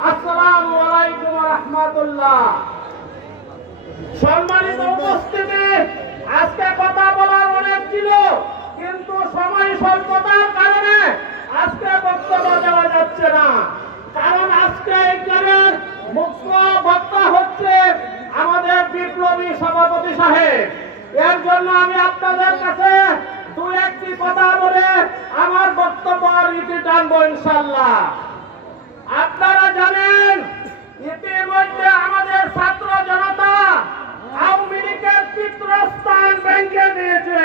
আসসালামু আলাইকুম ওয়া রাহমাতুল্লাহ। সম্মানিত উপস্থিতি, আজকে কথা বলার অনেক ছিল, কিন্তু সময় স্বল্পতার কারণে আজকে বক্তব্য দেওয়া যাচ্ছে না। কারণ আজকে এখানে মুখ্য বক্তা হচ্ছে আমাদের বিপ্লবী সভাপতি সাহেব। এর জন্য আমি আপনাদের কাছে দু একটি কথা বলে আমার বক্তব্য রীতি টানবো ইনশাআল্লাহ। আপনারা জানেন, ইতিমধ্যে আমাদের ছাত্র জনতা আওয়ামী লীগের পিতৃস্থান ভেঙে দিয়েছে।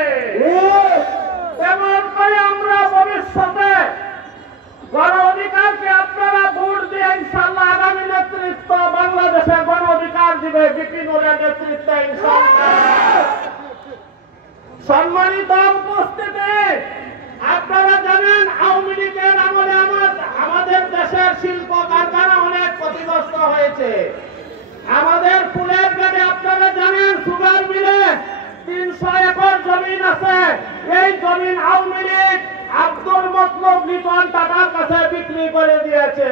তেমন করে আমরা ভবিষ্যতে গণ অধিকারকে আপনারা ভোট দিয়ে ইনশাআল্লাহ আগামী নেতৃত্ব বাংলাদেশের গণ অধিকার দিবে বিপিনুরের নেতৃত্বে ইনশাআল্লাহ। সম্মানিত উপস্থিতি, আপনারা জানেন আওয়ামী লীগের আমলে আমাদের দেশের শিল্প কারখানা অনেক ক্ষতিগ্রস্ত হয়েছে। আমাদের ফুলের গাড়ি আপনারা জানেন সুগার মিলে 300 একর জমিন আছে। এই জমিন আওয়ামী লীগ আব্দুল মতলব লিটন টাটার কাছে বিক্রি করে দিয়েছে।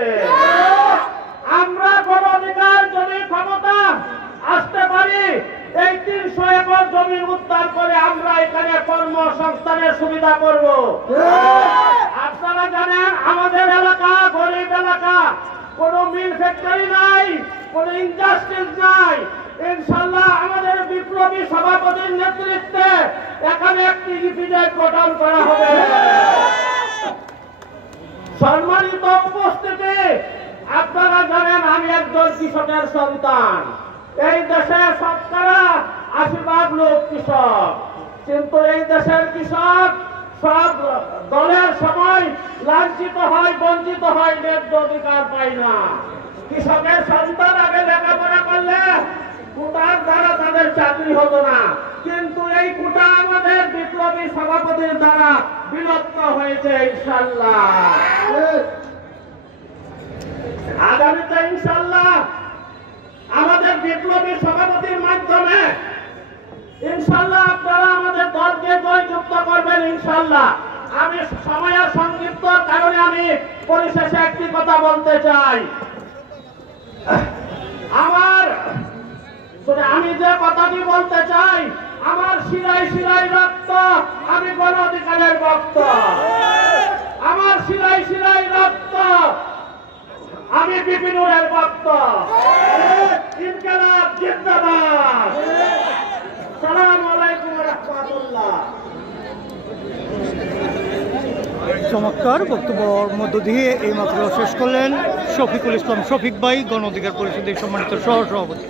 আমরা গণ অধিকার যদি ক্ষমতা আসতে পারি, এই 300 একর জমি উদ্ধার করে আমরা এখানে কর্মসংস্থানের সুবিধা করব। আপনারা জানেন আমাদের এলাকা গরিব এলাকা, কোনো মিল ফ্যাক্টরি নাই, কোনো ইন্ডাস্ট্রিজ নাই। ইনশাআল্লাহ আমাদের বিপ্লবী সভাপতির নেতৃত্বে এখানে একটি ইপিজেড গঠন করা হবে। সম্মানিত উপস্থিতি, আপনারা জানেন আমি একজন কৃষকের সন্তান। এই দেশে শতকরা 80% লোক কৃষক, কিন্তু এই দেশের কৃষক সব দলের সময় লাঞ্ছিত হয়, বঞ্চিত হয়, ন্যায্য অধিকার পায় না। কৃষকের সন্তান আগে লেখাপড়া করলে কোটার দ্বারা তাদের চাকরি হতো না, কিন্তু এই কোটা আমাদের বিপ্লবী সভাপতির দ্বারা বিলুপ্ত হয়েছে ইনশাআল্লাহ। আগামীতে ইনশাআল্লাহ আমাদের বিপ্লবী সভাপতির মাধ্যমে ইনশাআল্লাহ আপনারা আমাদের দলকে জয়যুক্ত করবেন ইনশাআল্লাহ। আমি সময়ের সংক্ষিপ্ত কারণে আমি পরিশেষে একটি কথা বলতে চাই। আমি যে কথাটি বলতে চাই, আমার শিরায় শিরায় রক্ত, আমি গণ অধিকারের ভক্ত। আমার শিরায় শিরায় রক্ত, আমি বিপিনুরের ভক্ত। ইনকিলাব জিন্দাবাদ। আসসালামু আলাইকুম ওয়া রাহমাতুল্লাহ। চমৎকার বক্তব্যের মধ্য দিয়ে এই মাত্র শেষ করলেন শফিকুল ইসলাম শফিক ভাই, গণ অধিকার পরিষদের সম্মানিত সহ সভাপতি।